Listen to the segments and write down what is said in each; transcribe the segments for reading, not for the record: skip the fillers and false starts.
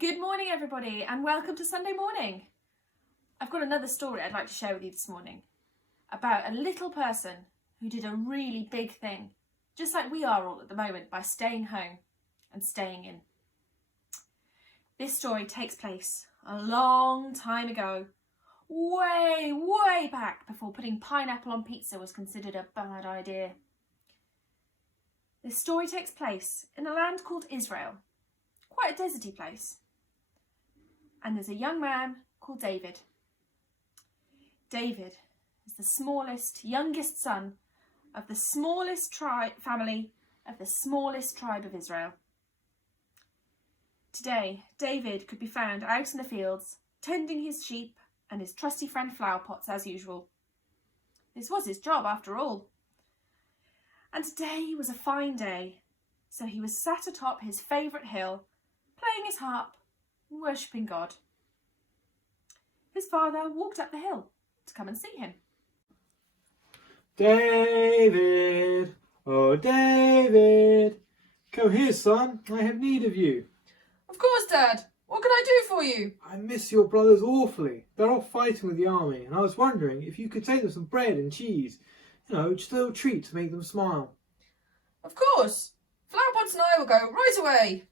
Good morning everybody and welcome to Sunday morning. I've got another story I'd like to share with you this morning about a little person who did a really big thing, just like we are all at the moment, by staying home and staying in. This story takes place a long time ago, way back before putting pineapple on pizza was considered a bad idea. This story takes place in a land called Israel, quite a deserty place. And there's a young man called David. David is the smallest, youngest son of the smallest family of the smallest tribe of Israel. Today, David could be found out in the fields, tending his sheep and his trusty friend flower pots as usual. This was his job after all. And today was a fine day, so he was sat atop his favourite hill, playing his harp and worshipping God. His father walked up the hill to come and see him. David, oh David, come here son, I have need of you. Of course, Dad. What can I do for you? I miss your brothers awfully. They're off fighting with the army and I was wondering if you could take them some bread and cheese. You know, just a little treat to make them smile. Of course. Flowerpots and I will go right away.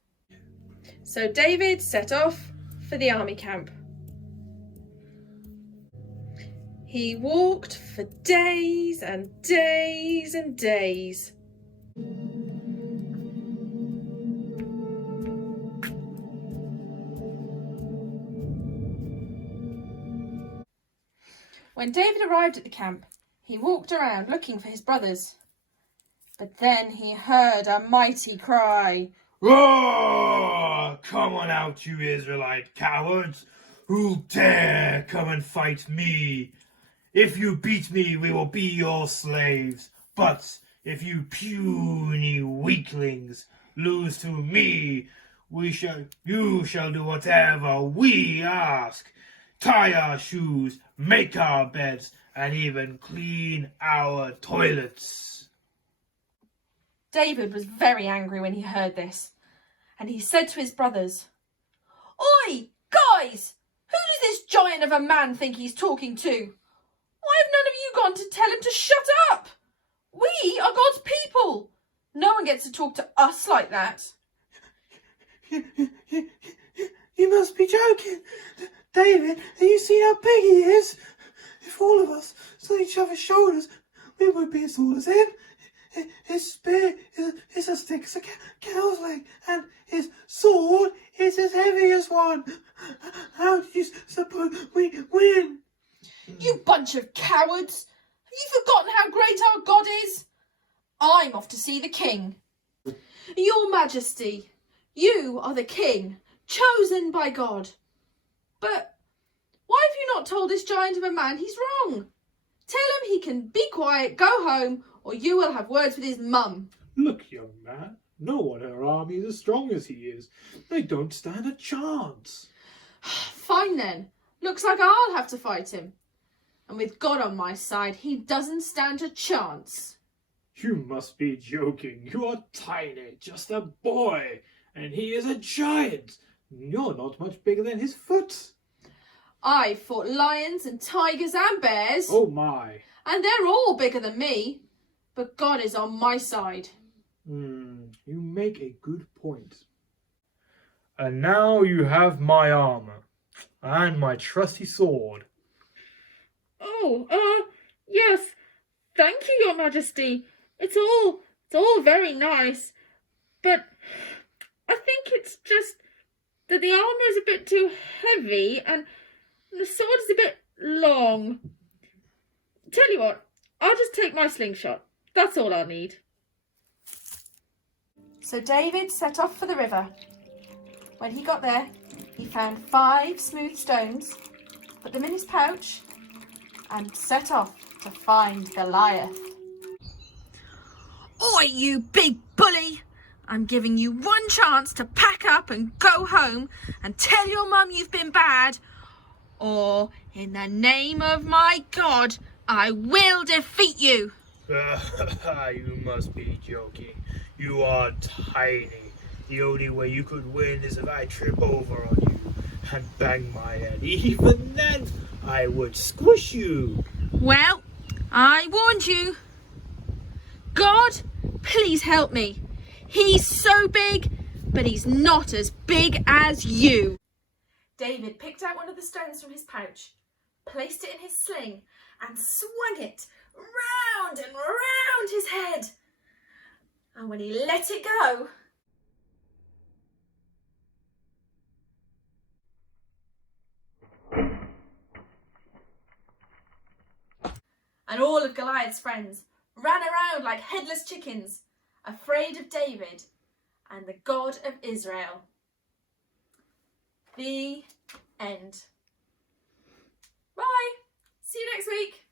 So David set off for the army camp. He walked for days and days and days. When David arrived at the camp, he walked around looking for his brothers. But then he heard a mighty cry. Roar! Come on out, you Israelite cowards! Who'll dare come and fight me? If you beat me, we will be your slaves. But if you puny weaklings lose to me, you shall do whatever we ask. Tie our shoes, make our beds, and even clean our toilets. David was very angry when he heard this, and he said to his brothers, "Oi, guys! Who does this giant of a man think he's talking to? Why have none of you gone to tell him to shut up? We are God's people. No one gets to talk to us like that." You must be joking. David, have you seen how big he is? If all of us stood each other's shoulders, we would be as tall as him. His spear is as thick as a cow's leg, and his sword is as heavy as one. How do you suppose we win? You bunch of cowards! Have you forgotten how great our God is? I'm off to see the king. Your Majesty, you are the king, chosen by God. But why have you not told this giant of a man he's wrong? Tell him he can be quiet, go home, or you will have words with his mum. Look, young man, no one in our army is as strong as he is. They don't stand a chance. Fine then. Looks like I'll have to fight him. And with God on my side, he doesn't stand a chance. You must be joking. You are tiny, just a boy, and he is a giant. You're not much bigger than his foot. I've fought lions and tigers and bears. Oh my. And they're all bigger than me. But God is on my side. You make a good point. And now you have my armour, and my trusty sword. Yes, thank you, Your Majesty. It's all very nice, but I think it's just that the armour is a bit too heavy and the sword is a bit long. Tell you what, I'll just take my slingshot. That's all I'll need. So David set off for the river. When he got there, he found 5 smooth stones, put them in his pouch, and set off to find Goliath. Oi, you big bully! I'm giving you one chance to pack up and go home and tell your mum you've been bad, or in the name of my God, I will defeat you. You must be joking. You are tiny. The only way you could win is if I trip over on you and bang my head. Even then, I would squish you. Well, I warned you. God, please help me. He's so big, but he's not as big as you. David picked out one of the stones from his pouch, placed it in his sling, and swung it round and round his head. And when he let it go, and all of Goliath's friends ran around like headless chickens, afraid of David and the God of Israel. The end. Bye. See you next week.